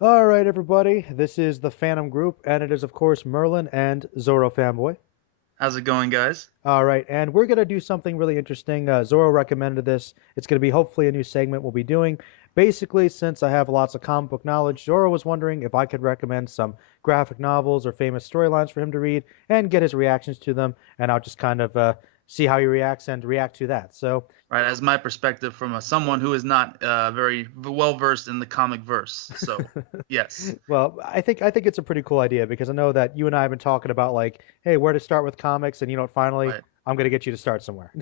All right, everybody. This is the Phantom Group, and it is, of course, Merlin and Zorofanboy. How's it going, guys? All right, and we're going to do something really interesting. Zoro recommended this. It's going to be hopefully a new segment we'll be doing. Basically, since I have lots of comic book knowledge, Zoro was wondering if I could recommend some graphic novels or famous storylines for him to read and get his reactions to them, and I'll just kind of see how he reacts and react to that. So, Right, as my perspective from someone who is not very well versed in the comic verse. So, yes, well, I think it's a pretty cool idea because I know that you and I have been talking about like, hey, where to start with comics, and finally, right. I'm gonna get you to start somewhere.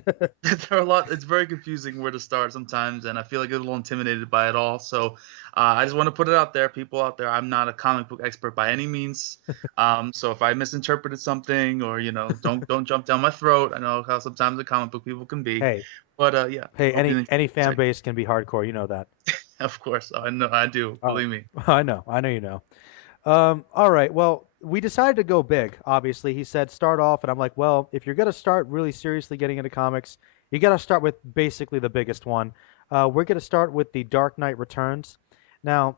There are a lot. It's very confusing where to start sometimes, and I feel like a little intimidated by it all. So, I just want to put it out there, people out there. I'm not a comic book expert by any means. So if I misinterpreted something, or don't jump down my throat. I know how sometimes the comic book people can be, Hey, but yeah, hey, hope you any fan enjoy. base can be hardcore, you know that. Of course, I know I do. Oh, Believe me. I know you know. All right, well, we decided to go big. Obviously, he said start off, and I'm like, well, if you're gonna start really seriously getting into comics, you gotta start with basically the biggest one. We're gonna start with the Dark Knight Returns. Now,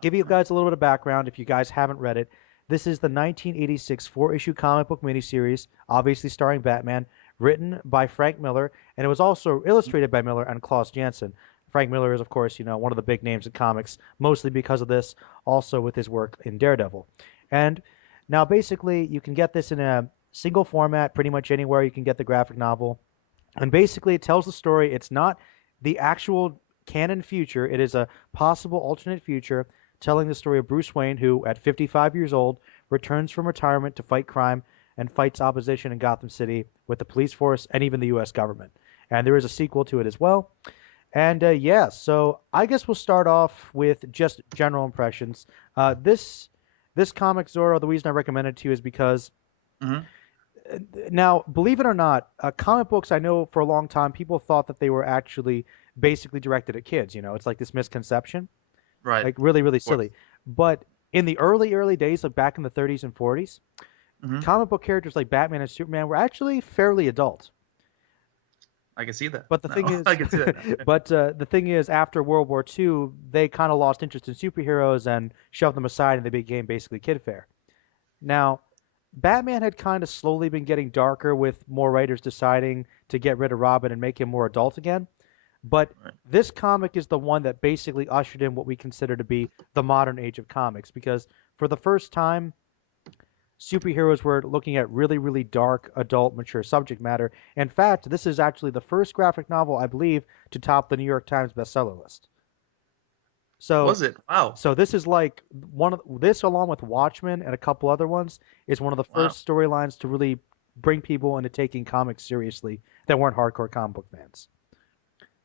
give you guys a little bit of background if you guys haven't read it. This is the 1986 four-issue comic book miniseries, obviously starring Batman, written by Frank Miller, and it was also illustrated by Miller and Klaus Janson. Frank Miller is, of course, one of the big names in comics, mostly because of this, also with his work in Daredevil. And now, basically, you can get this in a single format pretty much anywhere you can get the graphic novel. And basically, it tells the story. It's not the actual canon future, it is a possible alternate future telling the story of Bruce Wayne, who, at 55 years old, returns from retirement to fight crime and fights opposition in Gotham City with the police force and even the U.S. government. And there is a sequel to it as well. And yeah, so I guess we'll start off with just general impressions. This comic, Zorro, the reason I recommend it to you is because Hmm. now, believe it or not, comic books, I know for a long time people thought that they were actually basically directed at kids. It's like this misconception, Right. like really, really Of course. silly. But in the early days, like back in the 30s and 40s, Hmm. comic book characters like Batman and Superman were actually fairly adult. I can see that. But the thing No, I is, can see that now. the thing is, after World War II, they kind of lost interest in superheroes and shoved them aside, and they became basically kid fare. Now, Batman had kind of slowly been getting darker with more writers deciding to get rid of Robin and make him more adult again. But Right. this comic is the one that basically ushered in what we consider to be the modern age of comics because for the first time, superheroes were looking at really, really dark, adult, mature subject matter. In fact, this is actually the first graphic novel, I believe, to top the New York Times bestseller list. So Was it? Wow. So this is like one of this, along with Watchmen and a couple other ones, is one of the Wow. first storylines to really bring people into taking comics seriously that weren't hardcore comic book fans.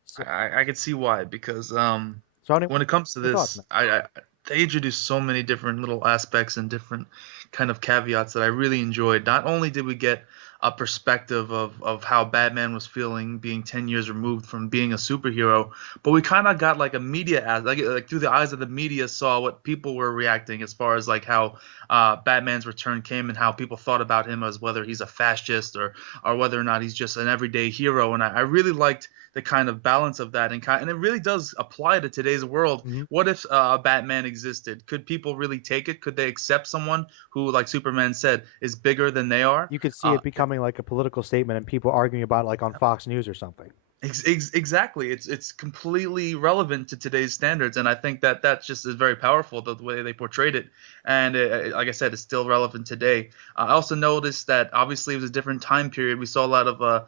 So, I can see why because so any, when it comes to your thoughts, this, man? they introduced so many different little aspects and different kind of caveats that I really enjoyed. Not only did we get a perspective of how Batman was feeling being 10 years removed from being a superhero, but we kind of got like a media as like through the eyes of the media saw what people were reacting as far as like how Batman's return came and how people thought about him as whether he's a fascist or whether or not he's just an everyday hero. And I really liked the kind of balance of that and it really does apply to today's world. Hmm. What if a Batman existed? Could people really take it? Could they accept someone who, like Superman said, is bigger than they are? You could see Uh, it becoming like a political statement and people arguing about it like on Fox News or something. exactly. It's completely relevant to today's standards, and I think that that just is very powerful the way they portrayed it. And like I said, it's still relevant today. I also noticed that obviously it was a different time period. We saw a lot of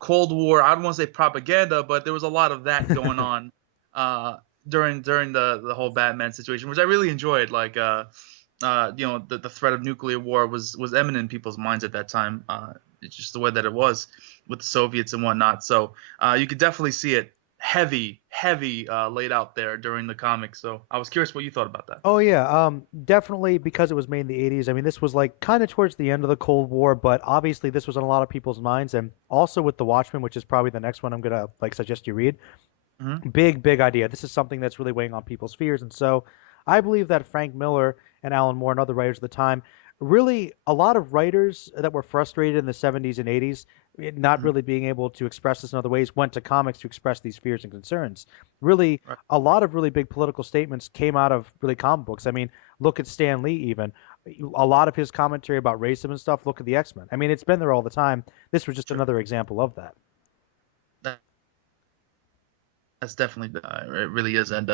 Cold War. I don't want to say propaganda, but there was a lot of that going on uh, during the whole Batman situation, which I really enjoyed. Like the threat of nuclear war was eminent in people's minds at that time. It's just the way that it was with the Soviets and whatnot. So you could definitely see it heavy laid out there during the comics. So I was curious what you thought about that. Oh yeah, definitely because it was made in the 80s. I mean, this was like kind of towards the end of the Cold War, but obviously this was on a lot of people's minds, and also with The Watchmen, which is probably the next one I'm gonna like suggest you read. Hmm. Big idea. This is something that's really weighing on people's fears. And so I believe that Frank Miller and Alan Moore and other writers at the time, really a lot of writers that were frustrated in the 70s and 80s, not Mhm. really being able to express this in other ways, went to comics to express these fears and concerns. Really, Right. a lot of really big political statements came out of really comic books. I mean, look at Stan Lee even. A lot of his commentary about racism and stuff, look at the X-Men. I mean, it's been there all the time. This was just Sure. another example of that. That, that's definitely it really is, and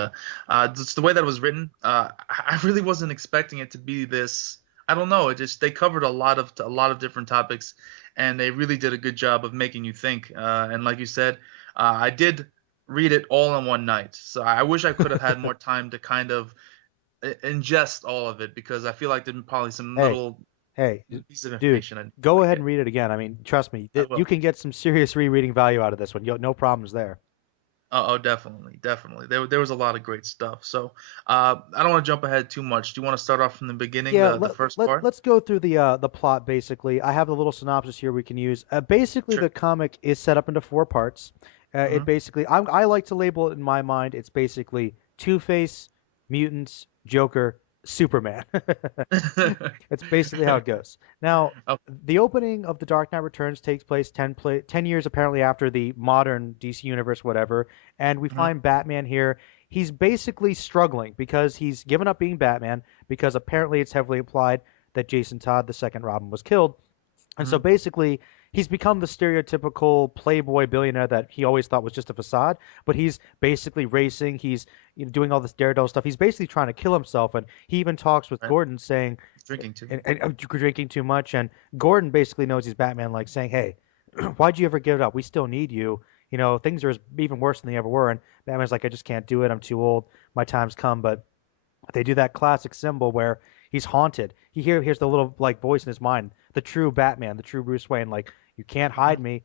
just the way that it was written, I really wasn't expecting it to be this. I don't know. It just they covered a lot of different topics, and they really did a good job of making you think. And like you said, I did read it all in one night. So I wish I could have had more time to kind of ingest all of it because I feel like there's probably some Hey, little hey, piece of dude, information I didn't go quite ahead get. and read it again. I mean, trust me, I you will. can get some serious rereading value out of this one. No problems there. Oh, definitely, definitely. There was a lot of great stuff. So, I don't want to jump ahead too much. Do you want to start off from the beginning, Yeah, the first part? let's go through the plot basically. I have a little synopsis here we can use. Basically, Sure. the comic is set up into four parts. It Hmm. basically, I like to label it in my mind. It's basically Two-Face, mutants, Joker, Superman. It's basically how it goes. Now, Oh, the opening of The Dark Knight Returns takes place 10 years apparently after the modern DC universe, whatever, and we mhm, find Batman here. He's basically struggling because he's given up being Batman because apparently it's heavily implied that Jason Todd, the second Robin, was killed. And so mhm, basically, he's become the stereotypical playboy billionaire that he always thought was just a facade. But he's basically racing. He's doing all this daredevil stuff. He's basically trying to kill himself. And he even talks with right. Gordon, saying, Drinking too. and drinking too much. And Gordon basically knows he's Batman, like saying, "Hey, why'd you ever give it up? We still need you. Things are even worse than they ever were." And Batman's like, "I just can't do it. I'm too old. My time's come." But they do that classic symbol where he's haunted. Hears the little like voice in his mind, the true Batman, the true Bruce Wayne, like, "You can't hide Hmm. me.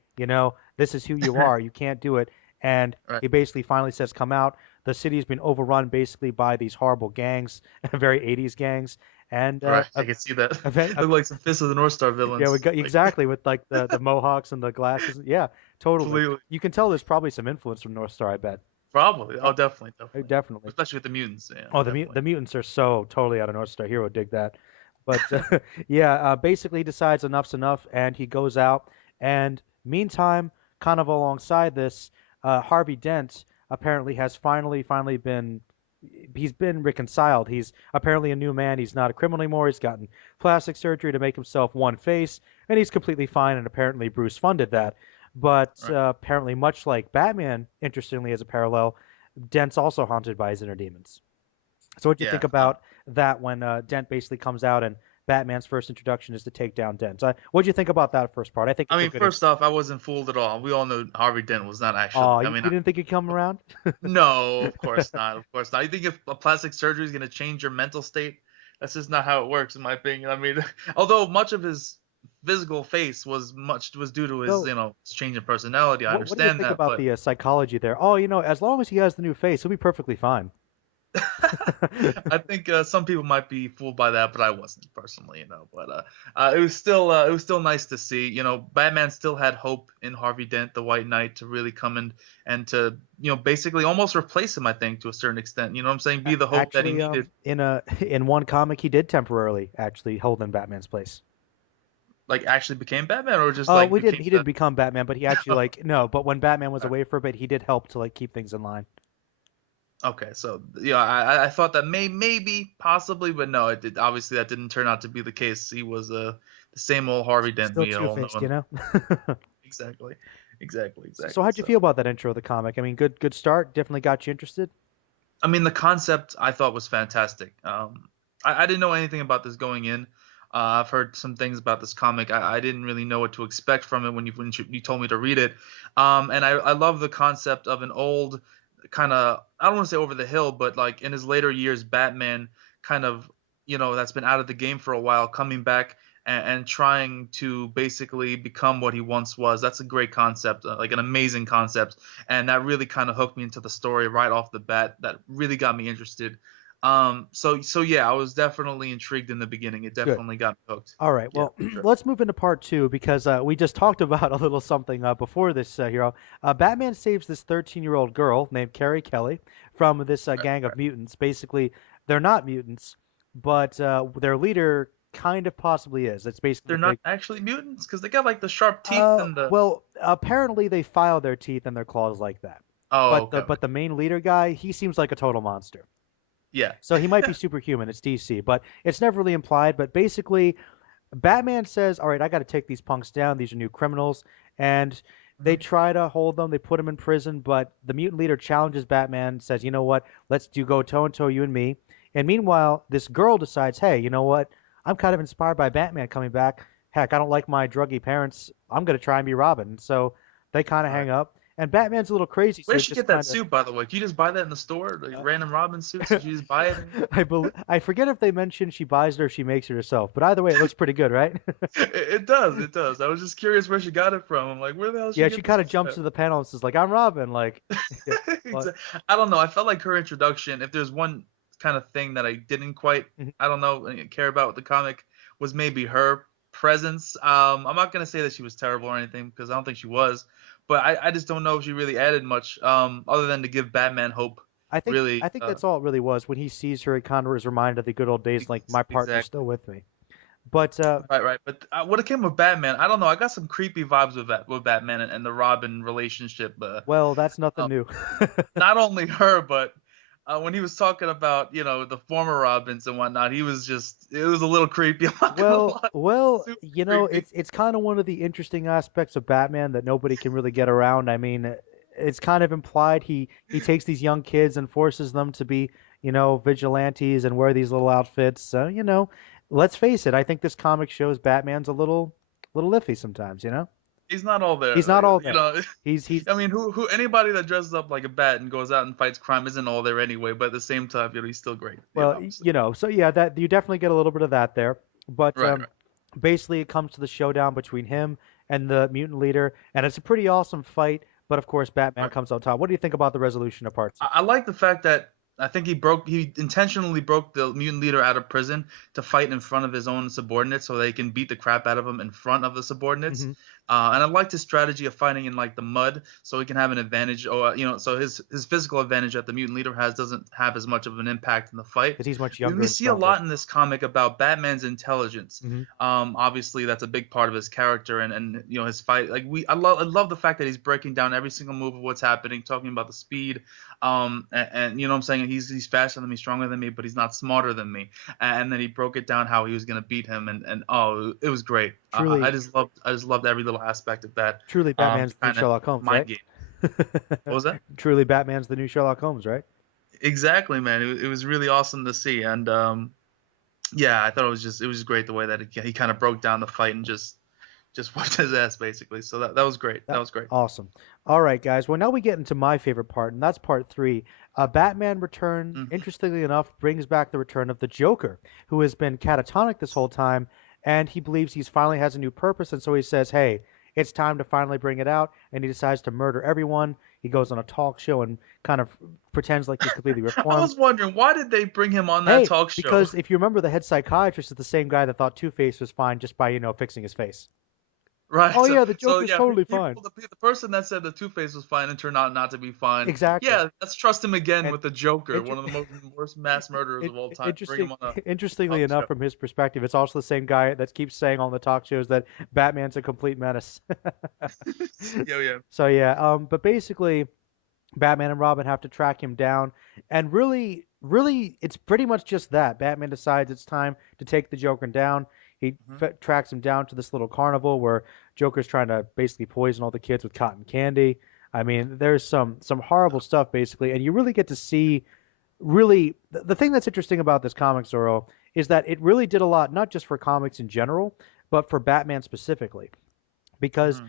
This is who you are. You can't do it." And Right. he basically finally says, "Come out." The city's been overrun basically by these horrible gangs, very 80s gangs, and Right. I can see that. event, Look like some Fist of the North Star yeah, we villains. got Like exactly with like the mohawks and the glasses. Yeah, totally. completely. You can tell there's probably some influence from North Star, I bet. Probably. Uh, Oh, definitely, definitely. Definitely. Especially with the mutants. Yeah, Oh, definitely. the mutants are so totally out of North Star Hero. Dig that. But yeah, basically he decides enough's enough, and he goes out. And meantime, kind of alongside this, Harvey Dent apparently has finally been he's been reconciled. He's apparently a new man. He's not a criminal anymore. He's gotten plastic surgery to make himself one face, and he's completely fine. And apparently Bruce funded that. But Right. apparently, much like Batman, interestingly as a parallel, Dent's also haunted by his inner demons. So what do you think Yeah. about that when Dent basically comes out and Batman's first introduction is to take down Dent? What do you think about that first part? I think I it's a mean, good. first off, I wasn't fooled at all. We all know Harvey Dent was not Oh, actually. I you mean, didn't think he'd come around? no, of course not. Of course not. You think if a plastic surgery is going to change your mental state? That's just not how it works, in my opinion. I mean, although much of his physical face was due to his, So his change in personality. I what do you understand think that, about but the psychology there? Oh, as long as he has the new face, he'll be perfectly fine. I think some people might be fooled by that, but I wasn't personally, But it was still nice to see. Batman still had hope in Harvey Dent, the White Knight, to really come in and to basically almost replace him. I think to a certain extent. You know what I'm saying? Be the hope that he Actually, needed. in one comic, he did temporarily actually hold in Batman's place. Like actually became Batman, or just like We didn't. became He the. didn't become Batman, but he actually like no. But when Batman was away for a bit, he did help to like keep things in line. Okay, so yeah, I thought that maybe possibly, but no, it did. Obviously, that didn't turn out to be the case. He was the same old Harvey Dent Still we all know. two-faced, you And know. exactly, exactly, So exactly. how'd you So feel about that intro of the comic? I mean, good start. Definitely got you interested. I mean, the concept I thought was fantastic. I didn't know anything about this going in. I've heard some things about this comic. I didn't really know what to expect from it when you told me to read it. And I love the concept of an old kind of, I don't want to say over the hill, but like in his later years, Batman kind of, that's been out of the game for a while, coming back and trying to basically become what he once was. That's a great concept, like an amazing concept, and that really kind of hooked me into the story right off the bat. That really got me interested. So yeah, I was definitely intrigued in the beginning. It Good. definitely got me hooked. All right. Yeah, Well, for sure. let's move into part two because we just talked about a little something before this hero. Batman saves this 13-year-old girl named Carrie Kelly from this Right, gang of right. mutants. Basically, they're not mutants, but their leader. kind of possibly is. It's basically They're the not big. actually mutants because they got like the sharp teeth and the. Well, apparently they file their teeth and their claws like that. Oh, But okay, the okay. but the main leader guy, he seems like a total monster. Yeah. So he might be superhuman. It's DC, but it's never really implied. But basically, Batman says, "All right, I got to take these punks down. These are new criminals." And they Mhm. try to hold them. They put them in prison, but the mutant leader challenges Batman, says, "You know what? Let's do go toe and toe, you and me." And meanwhile, this girl decides, "Hey, you know what? I'm kind of inspired by Batman coming back. Heck, I don't like my druggy parents. I'm gonna try and be Robin." So they kind of Right. hang up. And Batman's a little crazy, Where so he did she just get that kind of suit, by the way? Can you just buy that in the store? Like uh, random Robin suits? Did you just buy it? I forget if they mentioned she buys it or she makes it herself, but either way, it looks pretty good, right? It does. It does. I was just curious where she got it from. I'm like, where the hell did she Yeah, she get this kind of suit jumps at? to the panel and says like, "I'm Robin," like, yeah, but I don't know. I felt like her introduction, if there's one kind of thing that I didn't quite, mhm. I don't know, care about with the comic, was maybe her presence. I'm not gonna say that she was terrible or anything because I don't think she was, but I just don't know if she really added much, other than to give Batman hope. I Really, think that's all it really was. When he sees her, it kind of is reminded of the good old days, like my partner's exactly. still with me. But Right, right. But when it came with Batman, I don't know. I got some creepy vibes with Batman and the Robin relationship. well, that's nothing Um, new. not only her, but when he was talking about the former Robins and whatnot, it was a little creepy. I'm not gonna lie, super creepy. It's kind of one of the interesting aspects of Batman that nobody can really get around. I mean, it's kind of implied he takes these young kids and forces them to be, vigilantes and wear these little outfits. So, let's face it, I think this comic shows Batman's a little iffy sometimes, He's not all there. He's not all there. You know, He's I mean, who anybody that dresses up like a bat and goes out and fights crime isn't all there anyway. But at the same time, he's still great. well, So, so yeah, that you definitely get a little bit of that there. But right, right. basically it comes to the showdown between him and the mutant leader, and it's a pretty awesome fight. But of course, Batman Right. comes on top. What do you think about the resolution of part two? I like the fact that I think he intentionally broke the mutant leader out of prison to fight in front of his own subordinates so they can beat the crap out of him in front of the subordinates. Hmm. And I liked his strategy of fighting in like the mud so he can have an advantage, or so his physical advantage that the mutant leader has doesn't have as much of an impact in the fight. Because he's much We younger and see a stronger. lot in this comic about Batman's intelligence. Hmm. Obviously that's a big part of his character and his fight. Like I love the fact that he's breaking down every single move of what's happening, talking about the speed. And you know what I'm saying, he's faster than me, stronger than me, but he's not smarter than me. And then he broke it down how he was gonna beat him, and oh, it was great. Truly, I just loved every little aspect of that. truly, Batman's the new Kind of Sherlock Holmes, mind right? game. What was that? Truly, Batman's the new Sherlock Holmes, right? Exactly, man. It was really awesome to see, and yeah, I thought it was just great the way that he kind of broke down the fight and just whooped his ass basically. So that was great. That That was great. awesome. All right, guys. Well, now we get into my favorite part, and that's part three. Batman Return, Hmm. interestingly enough, brings back the return of the Joker, who has been catatonic this whole time, and he believes he's finally has a new purpose, and so he says, "Hey, it's time to finally bring it out," and he decides to murder everyone. He goes on a talk show and kind of pretends like he's completely I reformed. was wondering why did they bring him on that Hey, talk show? because if you remember, the head psychiatrist is the same guy that thought Two-Face was fine just by, fixing his face. Right. Oh yeah, the So Joker's yeah, totally fine. people the person that said the Two Face was fine and turned out not to be fine. Exactly. Yeah, let's trust him again And with the Joker, inter- one of the worst mass murderers of all time. Bring interesting, him on a interestingly talk enough, show. from his perspective, it's also the same guy that keeps saying on the talk shows that Batman's a complete menace. Yeah, yeah. So yeah, but basically, Batman and Robin have to track him down, and really, it's pretty much just that. Batman decides it's time to take the Joker down. He Hmm. tracks him down to this little carnival where Joker's trying to basically poison all the kids with cotton candy. I mean, there's some horrible stuff basically, and you really get to see really the thing that's interesting about this comic, Zorro, is that it really did a lot, not just for comics in general, but for Batman specifically. Because Hmm.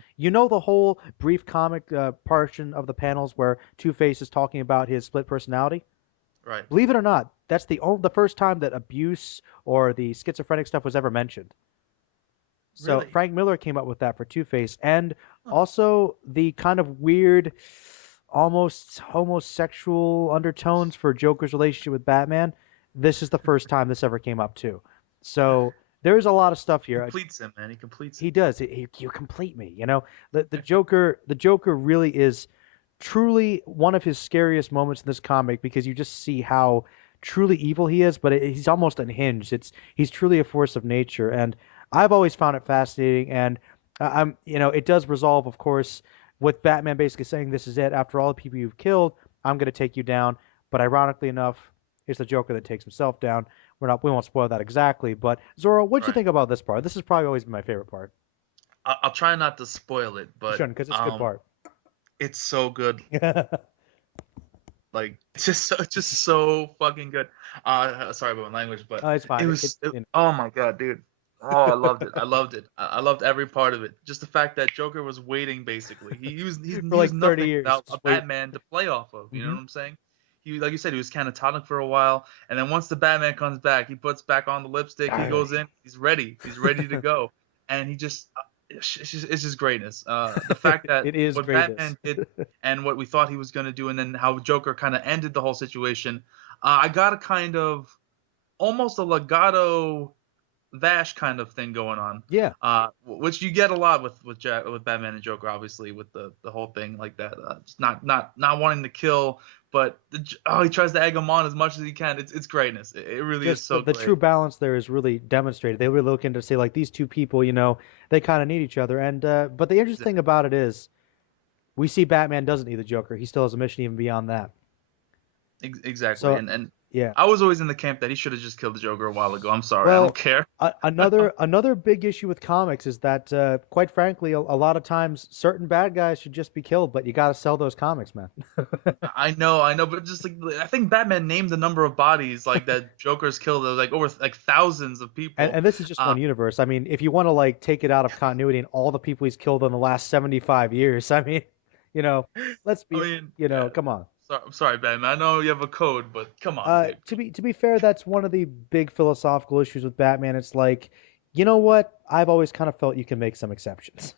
the whole brief comic portion of the panels where Two Face is talking about his split personality. Right. Believe it or not, that's the first time that abuse or the schizophrenic stuff was ever mentioned. So Really? Frank Miller came up with that for Two Face, and Huh. also the kind of weird, almost homosexual undertones for Joker's relationship with Batman. This is the first time this ever came up too. So there's a lot of stuff here. Completes him, man. He completes He him. does. You complete me. The Joker really is truly one of his scariest moments in this comic because you just see how truly evil he is, but he's almost unhinged. He's truly a force of nature, and I've always found it fascinating. And it does resolve, of course, with Batman basically saying, "This is it. After all the people you've killed, I'm going to take you down." But ironically enough, it's the Joker that takes himself down. We won't spoil that exactly. But Zoro, what'd you Right. think about this part? This has probably always been my favorite part. I'll try not to spoil it, You but shouldn't, because it's a good part. it's so good. Oh, Like it's just so fucking good. Sorry about my language, but it's it fine. was. Oh my god, dude. Oh, I loved it. I loved it. I loved every part of it. Just the fact that Joker was waiting, basically. For He was like 30 nothing years, without a just wait. Batman to play off of. You know Hmm. what I'm saying? He, like you said, he was catatonic for a while, and then once the Batman comes back, he puts back on the lipstick. He goes in. He's ready. He's ready to go, and he just. It's just greatness. The fact that It is what greatness. Batman did and what we thought he was going to do, and then how Joker kind of ended the whole situation. I got a kind of almost a legato Vash kind of thing going on, Yeah. which you get a lot with Batman and Joker, obviously with the whole thing like that, just not wanting to kill, but he tries to egg him on as much as he can. It's greatness. It really is Just the, so the true great. balance there is really demonstrated. They really look into say like these two people, they kind of need each other. And but the interesting thing about it is we see Batman doesn't need the Joker. He still has a mission even beyond that. Exactly, So and yeah. I was always in the camp that he should have just killed the Joker a while ago. I'm sorry, I don't Well, care. another big issue with comics is that quite frankly, a lot of times certain bad guys should just be killed, but you got to sell those comics, man. I know, but just like I think Batman named the number of bodies like that Joker's killed, like over like thousands of And, people. and this is just Uh, one universe. I mean, if you want to like take it out of continuity and all the people he's killed in the last 75 years, I mean, you know, let's I be, mean, come on. I'm sorry, Batman. I know you have a code, but come on, dude. To be fair, that's one of the big philosophical issues with Batman. It's like, you know what? I've always kind of felt you can make some exceptions.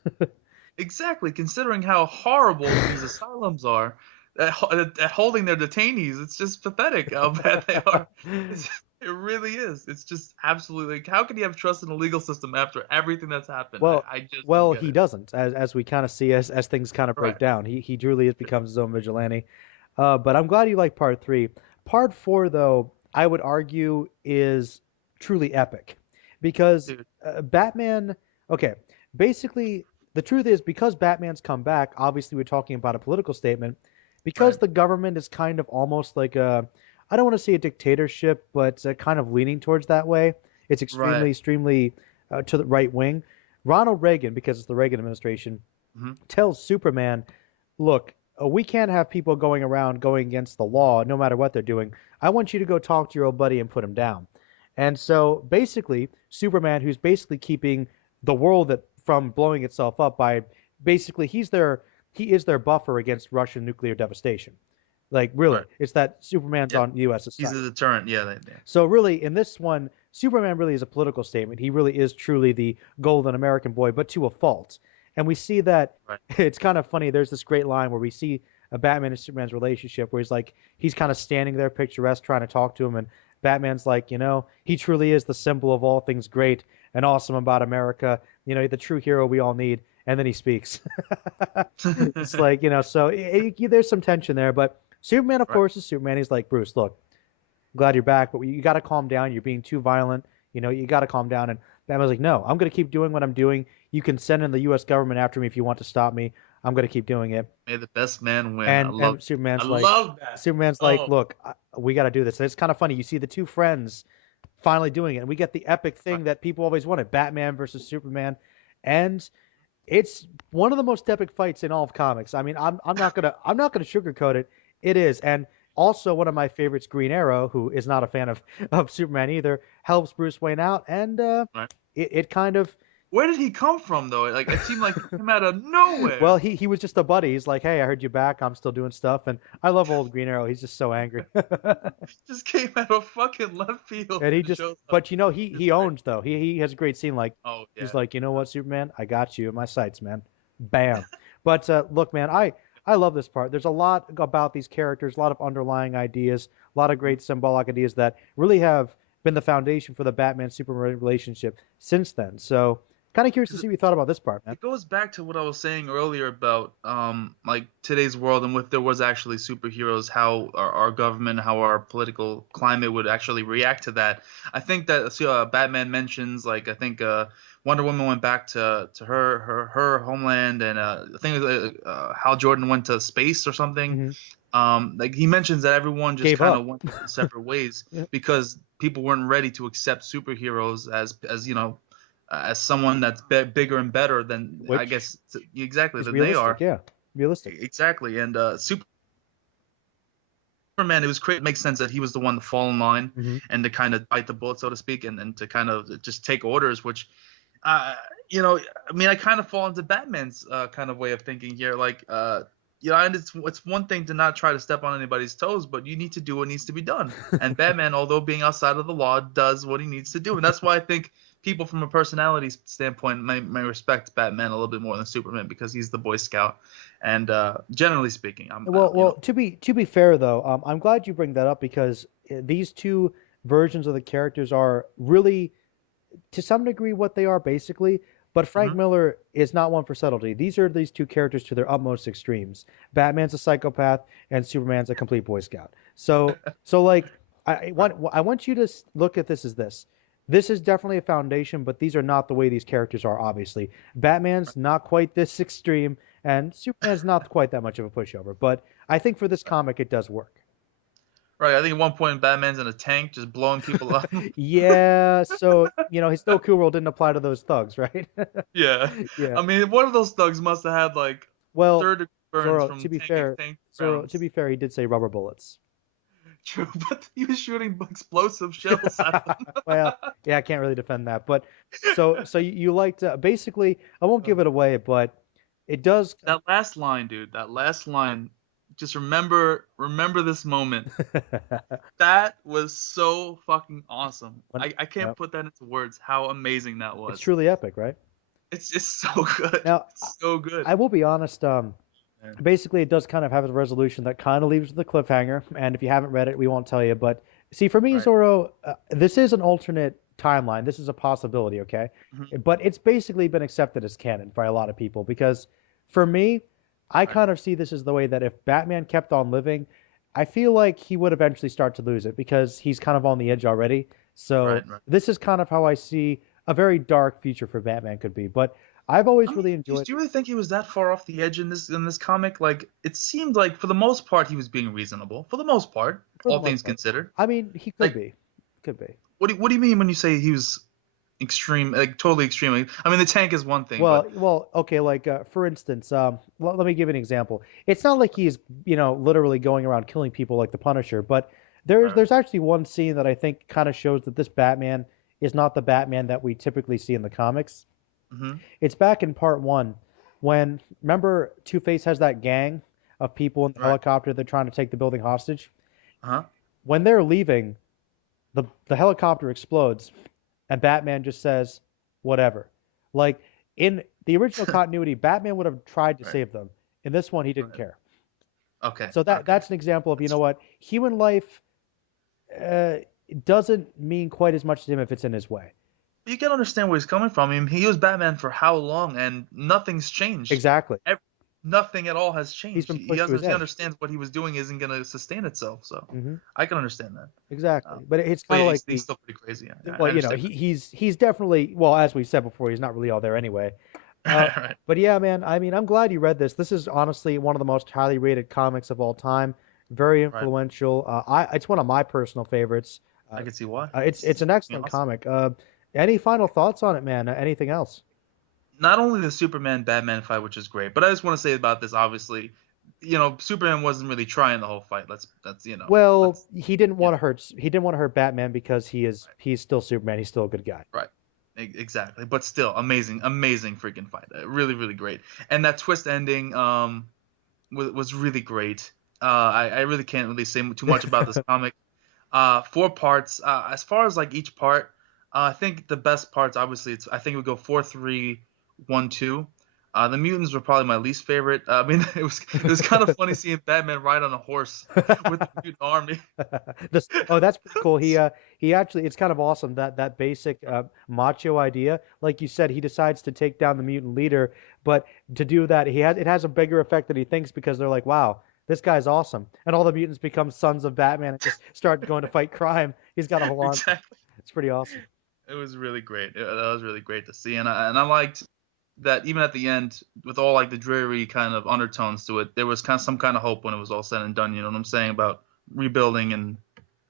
Exactly, considering how horrible these asylums are at holding their detainees, it's just pathetic how bad they are. It really is. It's just absolutely like, how can you have trust in the legal system after everything that's happened? Well, I just don't well, get he it. doesn't, as we kind of see as things kind of break Right. down. He truly is becomes his own vigilante. But I'm glad you like part three. Part four, though, I would argue is truly epic because Dude. Batman. Okay, basically, the truth is because Batman's come back. Obviously, we're talking about a political statement. Because Right. the government is kind of almost like a, I don't want to say a dictatorship, but kind of leaning towards that way. It's Right. extremely to the right wing. Ronald Reagan, because it's the Reagan administration, Hmm. tells Superman, look, we can't have people going around going against the law no matter what they're doing. I want you to go talk to your old buddy and put him down. And so basically, Superman, who's basically keeping the world from blowing itself up by basically he is their buffer against Russian nuclear devastation. Like really, Right. it's that Superman's Yeah. on the U.S.'s He's side. a deterrent. Yeah. Yeah. So really, in this one, Superman really is a political statement. He really is truly the golden American boy, but to a fault. And we see that Right. it's kind of funny. There's this great line where we see a Batman and Superman's relationship where he's kind of standing there picturesque trying to talk to him, and Batman's like, he truly is the symbol of all things great and awesome about America. The true hero we all need. And then he speaks. It's like, so there's some tension there, but Superman, of Right. course, is Superman. He's like, Bruce, look, glad you're back, but you got to calm down. You're being too violent. You got to calm down. And Batman's like, no, I'm going to keep doing what I'm doing. You can send in the U.S. government after me if you want to stop me. I'm going to keep doing it. May the best man win. And I Superman's like, love that. Oh, look, we got to do this. And it's kind of funny. You see the two friends finally doing it, and we get the epic right. thing that people always wanted: Batman versus Superman, and it's one of the most epic fights in all of comics. I mean, I'm not gonna sugarcoat it. It is, and also one of my favorites, Green Arrow, who is not a fan of Superman either, helps Bruce Wayne out, and Right. it kind of Where did he come from though? Like it seemed like he came out of nowhere. well, he was just a buddy. He's like, hey, I heard you back. I'm still doing stuff, and I love old Green Arrow. He's just so angry. Just came out of fucking left field And he and just, shows up. but he It's great. owns though. He has a great scene. Like Oh he's yeah. like, you know what, Superman, I got you in my sights, man. Bam. But look, man, I love this part. There's a lot about these characters, a lot of underlying ideas, a lot of great symbolic ideas that really have been the foundation for the Batman Superman relationship since then. So Kind of curious to because see what you thought about this part, man. it goes back to what I was saying earlier about like today's world and if there was actually superheroes, how our government, how our political climate would actually react to that. I think that Batman mentions like I think Wonder Woman went back to her homeland, and I think it was, Hal Jordan went to space or something. Hmm. Like he mentions that everyone just Gave kind up. of went separate ways Yeah. because people weren't ready to accept superheroes as as someone that's bigger and better than I Which guess exactly is than they realistic. are. Yeah, realistic. Exactly, and Superman, it was great. It makes sense that he was the one to fall in line Hmm. and to kind of bite the bullet, so to speak, and to kind of just take orders, which uh, you know, I mean, I kind of fall into Batman's kind of way of thinking here. Like, and it's one thing to not try to step on anybody's toes, but you need to do what needs to be done. And Batman, although being outside of the law, does what he needs to do, and that's why I think people from a personality standpoint may respect Batman a little bit more than Superman because he's the Boy Scout. And generally speaking, Well, to be fair though, I'm glad you bring that up because these two versions of the characters are really, to some degree, what they are basically. But Frank mhm. Miller is not one for subtlety. These are these two characters to their utmost extremes. Batman's a psychopath, and Superman's a complete Boy Scout. So like, Right. I want you to look at this as this. This is definitely a foundation, but these are not the way these characters are, obviously. Batman's not quite this extreme, and Superman's not quite that much of a pushover. But I think for this comic, it does work. Right. I think at one point Batman's in a tank just blowing people up. Yeah, so, his no cool rule didn't apply to those thugs, right? Yeah. Yeah. I mean, one of those thugs must have had like Well, third degree burns Zoro, from tanking tank To rounds. be fair, he did say rubber bullets. True, but he was shooting explosive shells at them. Well, yeah, I can't really defend that. But so you liked basically, I won't give it away, but it does. That last line, dude, that last line, just remember this moment. That was so fucking awesome. I Yeah, can't put that into words how amazing that it's was. truly epic, right? It's just so good. Now, It's so good. I will be honest. Man. Basically, it does kind of have a resolution that kind of leaves the cliffhanger. And if you haven't read it, we won't tell you. But see, for me, Right. Zoro, this is an alternate timeline. This is a possibility, okay? Mhm. But it's basically been accepted as canon by a lot of people because for me, I Right. kind of see this as the way that if Batman kept on living, I feel like he would eventually start to lose it because he's kind of on the edge already. So Right. Right. this is kind of how I see a very dark future for Batman could be. But I've always I mean, really do enjoyed. you really think he was that far off the edge in this comic? Like, it seemed like for the most part he was being reasonable. For the most part, For the all most things part. considered. I mean, he could Like, be. Could be. what do you mean when you say he was extreme, like totally extreme? Like, I mean, the tank is one thing, but Okay, like for instance, let me give an example. It's not like he's, literally going around killing people like the Punisher, but right. there's actually one scene that I think kind of shows that this Batman is not the Batman that we typically see in the comics. Mm-hmm. It's back in part one when, remember, Two-Face has that gang of people in the Right. helicopter. They're trying to take the building hostage. Uh-huh. When they're leaving, the helicopter explodes, and Batman just says, "Whatever." Like in the original continuity, Batman would have tried to Right. save them. In this one, he didn't Right. care. Okay. So Okay. that's an example of, That's what, human life uh, doesn't mean quite as much to him if it's in his way. you can understand where he's coming from. I mean, he was Batman for how long, and nothing's changed. Exactly. Ev- Nothing at all has He's changed. been pushed to his He edge. understands what he was doing isn't going to sustain itself. So Hmm. I can understand that. Exactly. But it's But kind yeah, of like he's still pretty crazy. I well, understand he's definitely, well, as we said before, he's not really all there anyway. Uh, that. Right. but yeah, man, I mean, I'm glad you read this. This is honestly one of the most highly rated comics of all time. Very Right. influential. It's one of my personal favorites. I Uh, can see why. it's an Yeah, excellent awesome. comic. Any final thoughts on it, man? Anything else? Not only the Superman Batman fight, which is great, but I just want to say about this. Obviously, Superman wasn't really trying the whole fight. That's Well, let's he didn't want to hurt Batman because right, he's still Superman. He's still a good guy. right. Exactly. But still, amazing, amazing freaking fight. Really, really great. And that twist ending was really great. I really can't really say too much about this comic. Four parts. As far as like each part, I think the best parts, obviously, I think it would go 4, 3, 1, 2. The mutants were probably my least favorite. I mean, it was kind of funny seeing Batman ride on a horse with the mutant army. Oh, that's pretty cool. He actually, it's kind of awesome that basic macho idea. Like you said, he decides to take down the mutant leader, but to do that, it has a bigger effect than he thinks because they're like, wow, this guy's awesome, and all the mutants become sons of Batman and just start going to fight crime. He's got a whole army. Exactly. It's pretty awesome. It was really great. That was really great to see, and I liked that even at the end, with all like the dreary kind of undertones to it, there was kind of some kind of hope when it was all said and done. You know what I'm saying about rebuilding and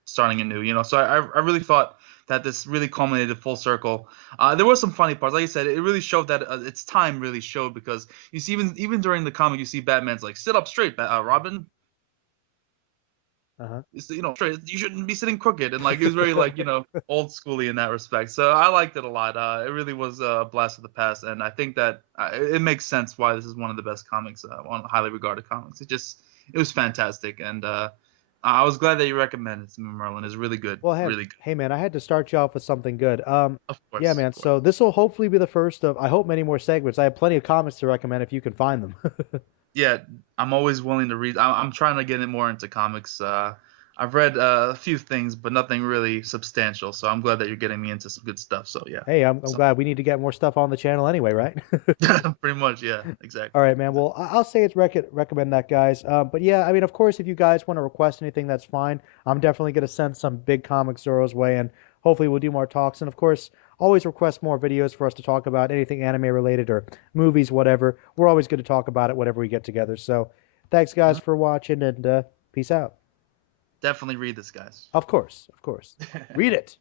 starting anew. So I really thought that this really culminated full circle. There were some funny parts, like I said, it really showed that its time really showed because you see even during the comic, you see Batman's like sit up straight, Robin. Uh-huh. Straight. You shouldn't be sitting crooked, and like it was very like old schooly in that respect. So I liked it a lot. It really was a blast of the past, and I think that it makes sense why this is one of the best comics, one of the highly regarded comics. It was fantastic, and I was glad that you recommended it to me, Merlin. It's really good, Well, really good. hey man, I had to start you off with something good. Of Yeah, course, man. of course. So this will hopefully be the first of, I hope, many more segments. I have plenty of comics to recommend if you can find them. Yeah, I'm always willing to read. I'm trying to get in more into comics. I've read a few things, but nothing really substantial. So I'm glad that you're getting me into some good stuff. So yeah, Hey, I'm so glad we need to get more stuff on the channel anyway, right? pretty much, yeah, All exactly. right, man. Well, I'll say it's recommend that, guys. But yeah, I mean, of course, if you guys want to request anything, that's fine. I'm definitely gonna send some big comic Zoro's way, and hopefully we'll do more talks. And of course, always request more videos for us to talk about anything anime related or movies, whatever. We're always going to talk about it whenever we get together. So, thanks, guys, Mhm. for watching, and peace out. Definitely read this, guys. Of course, of course. Read it.